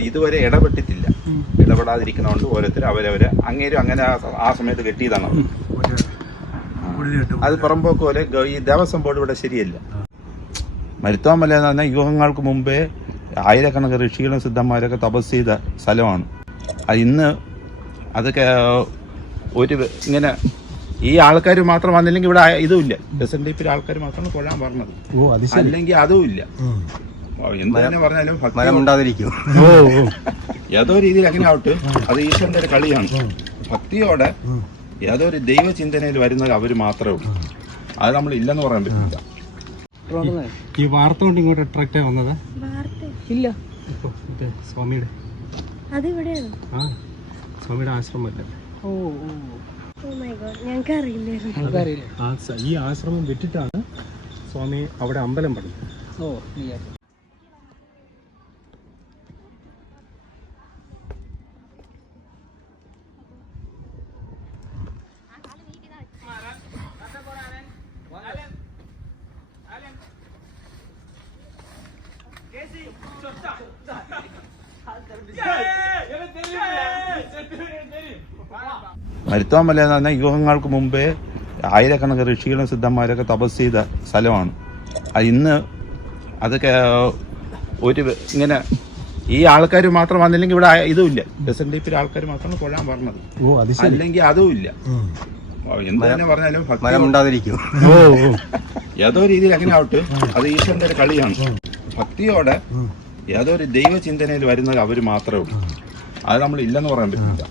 ഇതുവരെ ഇടപെട്ടിട്ടില്ല. ഇടപെടാതിരിക്കുന്നതുകൊണ്ട് ഓരോരുത്തർ അവരവരെ അങ്ങേരും അങ്ങനെ ആ- സമയത്ത് കെട്ടിയതാണ്. അത് പുറമ്പോക്ക് പോലെ ഈ ദേവസ്വം ബോർഡ് ഇവിടെ ശരിയല്ല. മരുത്തോമല എന്ന് പറഞ്ഞാൽ യുഗങ്ങൾക്ക് മുമ്പേ ആയിരക്കണക്കിന് ഋഷികളും സിദ്ധന്മാരൊക്കെ തപസ് ചെയ്ത സ്ഥലമാണ്. അത് ഇന്ന് അതൊക്കെ ഒരു ഇങ്ങനെ ഈ ആൾക്കാർ മാത്രം വന്നില്ലെങ്കിൽ ഇവിടെ ഇതുമില്ല എസ് എൻ ഡി പിയിലെ ആൾക്കാർ മാത്രമാണ് കൊള്ളാൻ പറഞ്ഞത്. അല്ലെങ്കിൽ അതുമില്ല ഇല്ല. എന്ത് തന്നെ പറഞ്ഞാലും ഏതോ രീതിയിൽ അങ്ങനെ ആവട്ടെ അത് ഈശ്വരന്റെ ഒരു കളിയാണ്. ഭക്തിയോടെ ഏതോ ഒരു ദൈവ ചിന്തനയിൽ വരുന്നത് അവർ മാത്രമേ ഉള്ളൂ. അത് നമ്മൾ ഇല്ലെന്ന് പറയാൻ പറ്റില്ല. ഈ വാർത്ത കൊണ്ട് ഇങ്ങോട്ട് അട്രാക്റ്റ് ആയി വന്നത്? വാർത്ത? ഇല്ല. സ്വാമിയുടെ. ആ സ്വാമിയുടെ ആശ്രമമല്ല? ഓ ഞങ്ങൾക്ക് അറിയില്ലായിരുന്നു. ഈ ആശ്രമം വിട്ടിട്ടാണ് സ്വാമി അവിടെ അമ്പലം പണിത് ഓ മരുത്തോമല എന്ന് പറഞ്ഞാൽ യുഗങ്ങൾക്ക് മുമ്പേ ആയിരക്കണക്കിന് ഋഷികളും സിദ്ധന്മാരൊക്കെ തപസ് ചെയ്ത സ്ഥലമാണ്. അത് ഇന്ന് അതൊക്കെ ഒരു ഇങ്ങനെ ഈ ആൾക്കാർ മാത്രം വന്നില്ലെങ്കിൽ ഇവിടെ ഇതും ഇതുമില്ല. എസ് എൻ ഡി പിയിലെ ആൾക്കാർ മാത്രമാണ് കൊള്ളാൻ പറഞ്ഞത്. ഓ അത് ശരി. അല്ലെങ്കിൽ അതും ഇല്ല എന്ത് തന്നെ പറഞ്ഞാലും ഏതോ രീതിയിൽ അങ്ങനെ ആവട്ടെ. അത് ഈശ്വരന്റെ കളിയാണ്. ഭക്തിയോടെ യാതൊരു ഒരു ദൈവചിന്തനയിൽ വരുന്നത് അവർ മാത്രമേ ഉള്ളൂ. അത് നമ്മൾ ഇല്ലെന്ന് പറയാൻ പറ്റില്ല.